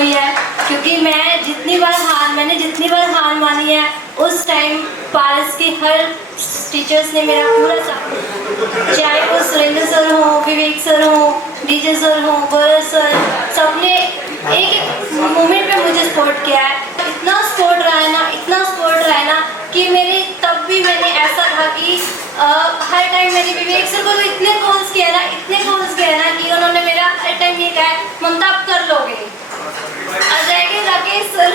हुई है, क्योंकि मैंने जितनी बार हार मानी है उस टाइम पारस के हर टीचर्स ने मेरा पूरा साथ, चाहे वो सुरेंद्र सर हो, विवेक सर हो, डीजे सर हो, गौरव सर, सबने एक मोमेंट पे मुझे सपोर्ट किया है। इतना सपोर्ट रहा है ना कि मेरे तब भी मैंने ऐसा था कि हर टाइम मैंने विवेक सर को तो इतने कॉल्स किया ना कि उन्होंने मेरा हर टाइम ये कहा, ममता आप कर लोगे। अजय के राकेश सर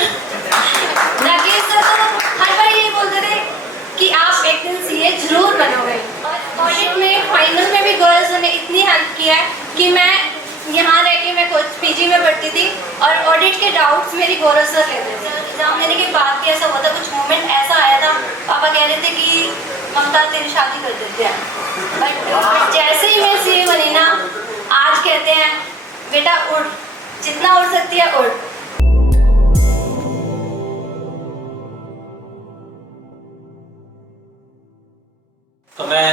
तो हर बार ये बोलते थे कि आप एक दिन सीए जरूर बनोगे। ऑडिट में फाइनल में भी गौरव सर ने इतनी हेल्प किया है कि मैं यहाँ रह के मैं कोच पीजी में पढ़ती थी और ऑडिट के डाउट्स मेरी गौरव सर लेते थे। एग्जाम देने के बाद भी ऐसा हुआ था, कुछ मोमेंट ऐसा आया था, पापा कह रहे थे कि ममता तेरी शादी कर देते हैं, बट जैसे ही मैं सीए बनी ना, आज कहते हैं बेटा उठ, जितना उठ सकती है उठ। तो मैं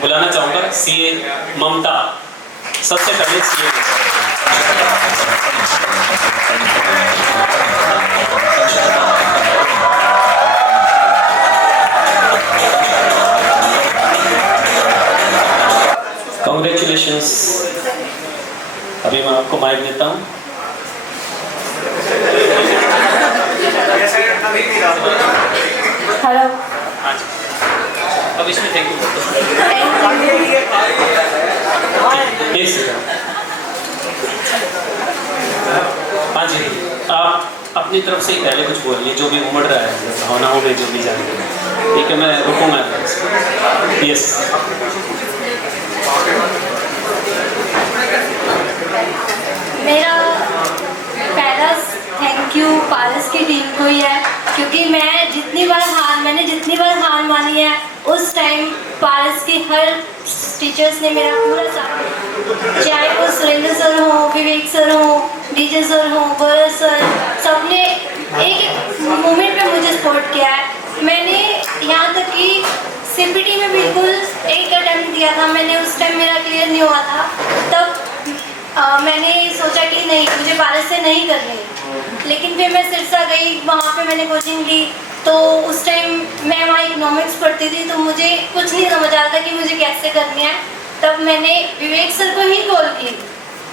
बुलाना चाहूँगा सीए ममता, सबसे पहले सीए। कॉन्ग्रेचुलेशंस। अभी मैं आपको माइक देता हूँ। हेलो, अब इसमें थैंक यू। हाँ जी, आप अपनी तरफ से ही पहले कुछ बोलिए, जो भी उमड़ रहा है भावनाओं में, जो भी जानते हैं। ठीक है, मैं रुकूंगा। यस। मेरा पहला थैंक यू पारस की टीम को ही है, क्योंकि मैंने जितनी बार हार मानी है उस टाइम पारस के हर टीचर्स ने मेरा पूरा साथ, चाहे वो सुरेंद्र सर हो, विवेक सर हो, डीजे सर हो, गौरव सर, सबने एक मोमेंट पे मुझे सपोर्ट किया है। मैंने यहाँ तक कि सीपीटी में बिल्कुल एक अटेम्प्ट दिया था, मैंने उस टाइम मेरा क्लियर नहीं हुआ था, तब मैंने सोचा कि नहीं, मुझे पारस से नहीं करनी, लेकिन फिर मैं सिरसा गई, वहाँ पे मैंने कोचिंग ली। तो उस टाइम मैं वहाँ इकोनॉमिक्स पढ़ती थी, तो मुझे कुछ नहीं समझ आ रहा था कि मुझे कैसे करनी है। तब मैंने विवेक सर को ही कॉल की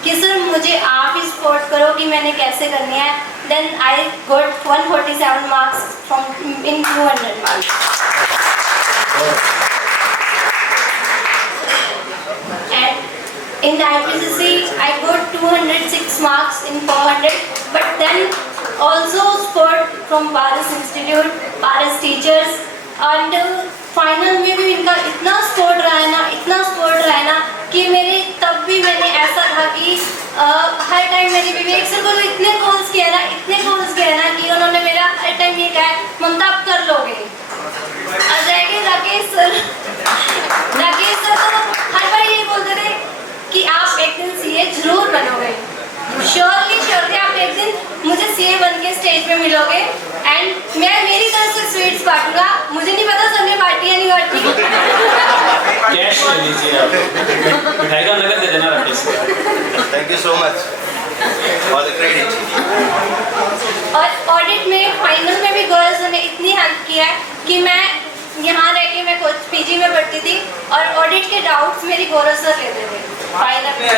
कि सर मुझे आप ही सपोर्ट करो कि मैंने कैसे करनी है। Then I got 147 marks from in 200 marks. In the IPCC, I got 206 marks in 400, but then also support from Paras Institute, Paras teachers, and final में भी इनका इतना सपोर्ट रहा है ना कि मेरे तब भी मैंने ऐसा था कि हर टाइम मैंने विवेक सर को तो इतने कॉल्स किया ना कि उन्होंने मेरा हर टाइम ये कहा, ममता आप कर लोगे। अजय के राकेश सर तो हर बार ये बोलते थे कि आप एक दिन सीए जरूर बनोगे। श्योरली आप एक दिन मुझे सीए बन के स्टेज पे मिलोगे एंड मैं मेरी तरफ से स्वीट्स बांटूंगा। मुझे नहीं पता सबने बांटी या नहीं बांटी। कैश ले लीजिए आप, मिठाई का नगद दे देना Rakesh. Thank you so much for the credit. और ऑडिट में फाइनल में भी गौरव सर ने इतनी हेल्प किया है कि मैं यहाँ रह के मैं कोच पीजी में पढ़ती थी और ऑडिट के डाउट्स मेरी गौरव सर लेते थे। फाइनल में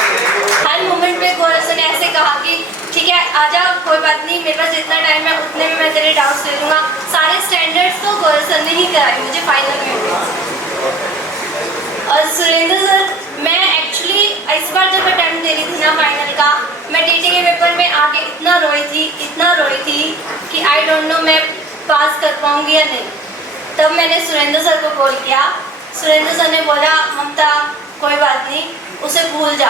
हर मोमेंट पे गौरव सर ने ऐसे कहा कि ठीक है आजा, कोई बात नहीं, मेरे पास जितना टाइम है उतने में मैं तेरे डाउट्स ले लूँगा। सारे स्टैंडर्ड्स तो गौरव सर ने ही कराए मुझे फाइनल में। और सुरेंद्र सर, मैं एक्चुअली इस बार जब अटेम्प्ट दे रही थी ना फाइनल का, मैं टीटी के पेपर में आके इतना रोई थी कि आई डोंट नो मैं पास कर पाऊँगी या नहीं। तब मैंने सुरेंद्र सर को कॉल किया। सुरेंद्र सर ने बोला ममता कोई बात नहीं, उसे भूल जा।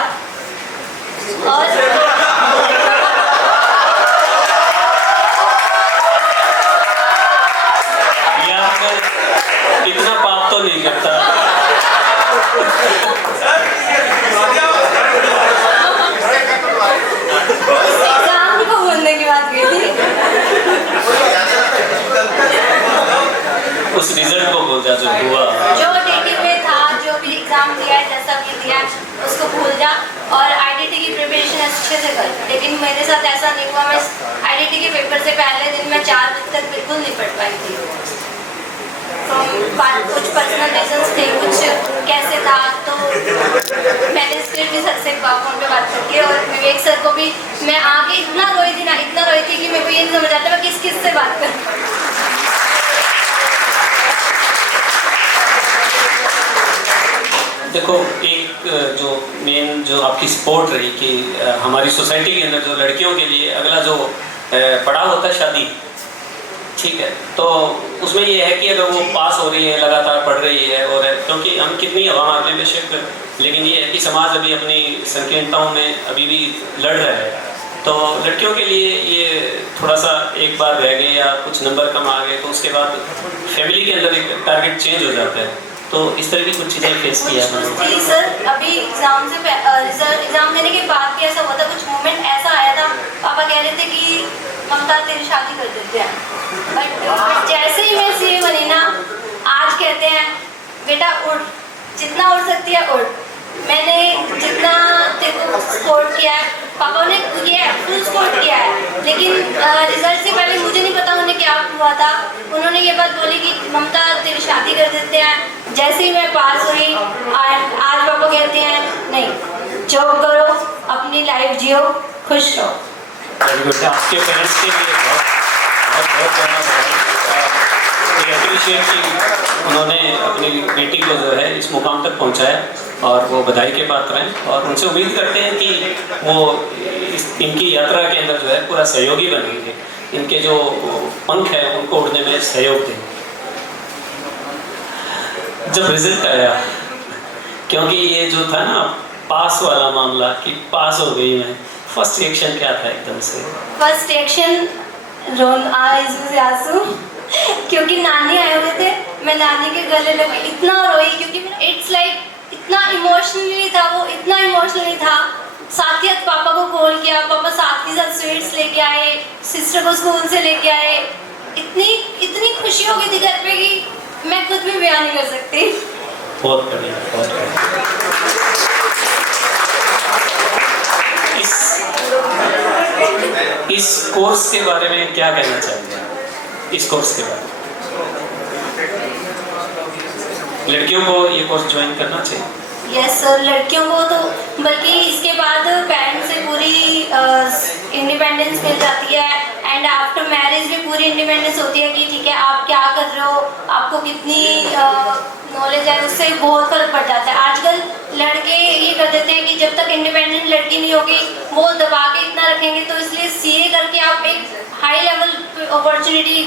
और इतना पाप तो नहीं करता। एग्जाम को भूलने की बात की थी। उस रिजल्ट को भूल जा जो हुआ, जो टीटी में था, जो भी एग्जाम दिया है, जैसा भी दिया है, उसको भूल जा और आईडीटी की प्रिपरेशन अच्छे से कर, लेकिन मेरे साथ ऐसा नहीं हुआ। मैं IIT के पेपर से पहले दिन मैं 4 बजे तक बिल्कुल नहीं पढ़ पाई थी। तो कुछ पर्सनल रीजंस थे, कुछ कैसे था, तो मैंने स्क्रिप्ट भी सर से फ़ोन पे बात करके, और विवेक सर को भी मैं आके इतना रोई थी ना, इतना रोई थी कि मेरे को ये नहीं समझ आता मैं किस किस से बात करूँ। देखो, एक जो मेन जो आपकी सपोर्ट रही कि हमारी सोसाइटी के अंदर जो लड़कियों के लिए अगला जो पड़ाव होता है शादी, ठीक है, तो उसमें ये है कि अगर वो पास हो रही है, लगातार पढ़ रही है, और क्योंकि हम कितनी हवा मारते हैं बेशक, लेकिन ये है कि समाज अभी अपनी संकीर्णताओं में अभी भी लड़ रहा है, तो लड़कियों के लिए ये थोड़ा सा एक बार रह गए या कुछ नंबर कम आ गए तो उसके बाद फैमिली के अंदर एक टारगेट चेंज हो जाता है। तो इस तरह की कुछ चीज़ें फेस किया थी सर। अभी एग्जाम से एग्जाम देने के बाद भी ऐसा हुआ था, कुछ मोमेंट ऐसा आया था, पापा कह रहे थे कि ममता तेरी शादी कर देते हैं, बट जैसे ही मैं सीए बनी ना, आज कहते हैं बेटा उठ, जितना उठ सकती है उठ। मैंने जितना तेरे को सपोर्ट किया है, पापा ने ये फुल सपोर्ट किया है, लेकिन रिजल्ट से पहले मुझे नहीं पता उन्हें क्या हुआ था। उन्होंने ये बात बोली कि ममता तेरी शादी कर देते हैं। जैसे ही मैं पास हुई, आज पापा कहते हैं नहीं, जॉब करो, अपनी लाइफ जियो, खुश रहो। आपके पेरेंट्स के लिए बहुत अप्रिशिएट कि उन्होंने अपनी बेटी को जो है इस मुकाम तक पहुंचाया, और वो बधाई के पात्र हैं, और उनसे उम्मीद करते हैं कि वो इनकी यात्रा के अंदर जो है पूरा सहयोगी बनेंगे, इनके जो पंख हैं उनको उड़ने में सहयोग दें। जब रिजल्ट आया, क्योंकि ये जो था ना पास वाला मामला कि पास हो गई मैं, फर्स्ट रिएक्शन क्या था एकदम से? फर्स्ट रिएक्शन आंसू, क्योंकि नानी आए हुए थे, मैं नानी के गले लगी, इतना रोई, क्योंकि इट्स लाइक इतना इमोशनली था वो, इतना इमोशनली था। साथ ही साथ पापा को कॉल किया, पापा साथ ही साथ स्वीट्स लेके आए, सिस्टर को स्कूल से लेके आए, इतनी खुशी हो गई थी घर पे कि मैं खुद भी बयान नहीं कर सकती। बहुत बढ़िया, बहुत बढ़िया। इस कोर्स के बारे में क्या कहना चाहते हैं? इस कोर्स के बारे में लड़कियों को ये कोर्स ज्वाइन करना चाहिए? यस सर, लड़कियों को तो, बल्कि इसके बाद पेरेंट्स से पूरी इंडिपेंडेंस मिल जाती है, एंड आफ्टर मैरिज भी पूरी इंडिपेंडेंस होती है कि ठीक है आप क्या कर रहे हो, आपको कितनी नॉलेज है, उससे बहुत फर्क पड़ जाता है। आजकल लड़के ये कर देते हैं कि जब तक इंडिपेंडेंट लड़की नहीं होगी वो दबा के इतना रखेंगे, तो इसलिए सीए करके आप एक हाई लेवल अपॉर्चुनिटी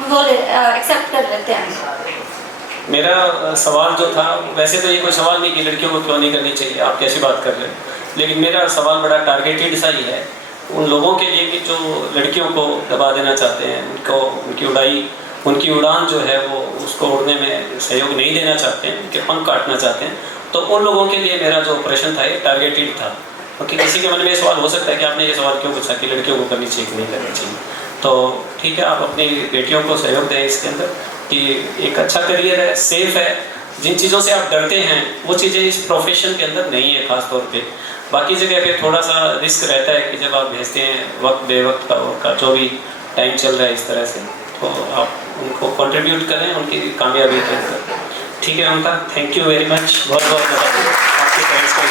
वो एक्सेप्ट कर लेते हैं। मेरा सवाल जो था, वैसे तो ये कोई सवाल नहीं कि लड़कियों को क्यों नहीं करनी चाहिए, आप कैसी बात कर रहे हैं, लेकिन मेरा सवाल बड़ा टारगेटेड सा ही है उन लोगों के लिए कि जो लड़कियों को दबा देना चाहते हैं, उनको उनकी उड़ान जो है वो उसको उड़ने में सहयोग नहीं देना चाहते हैं, उनके पंख काटना चाहते हैं, तो उन लोगों के लिए मेरा जो ऑपरेशन था ये टारगेटेड था। क्योंकि किसी के मन में ये सवाल हो सकता है कि आपने ये सवाल क्यों पूछा कि लड़कियों को करनी चाहिए कि नहीं करनी चाहिए, तो ठीक है, आप अपनी बेटियों को सहयोग दें इसके अंदर कि एक अच्छा करियर है, सेफ है। जिन चीज़ों से आप डरते हैं वो चीज़ें इस प्रोफेशन के अंदर नहीं है ख़ास तौर पे। बाकी जगह पे थोड़ा सा रिस्क रहता है कि जब आप भेजते हैं वक्त बेवक्त का जो भी टाइम चल रहा है इस तरह से, तो आप उनको कंट्रीब्यूट करें उनकी कामयाबी के अंदर। ठीक है उनका, थैंक यू वेरी मच, बहुत बहुत आपके पेरेंट्स को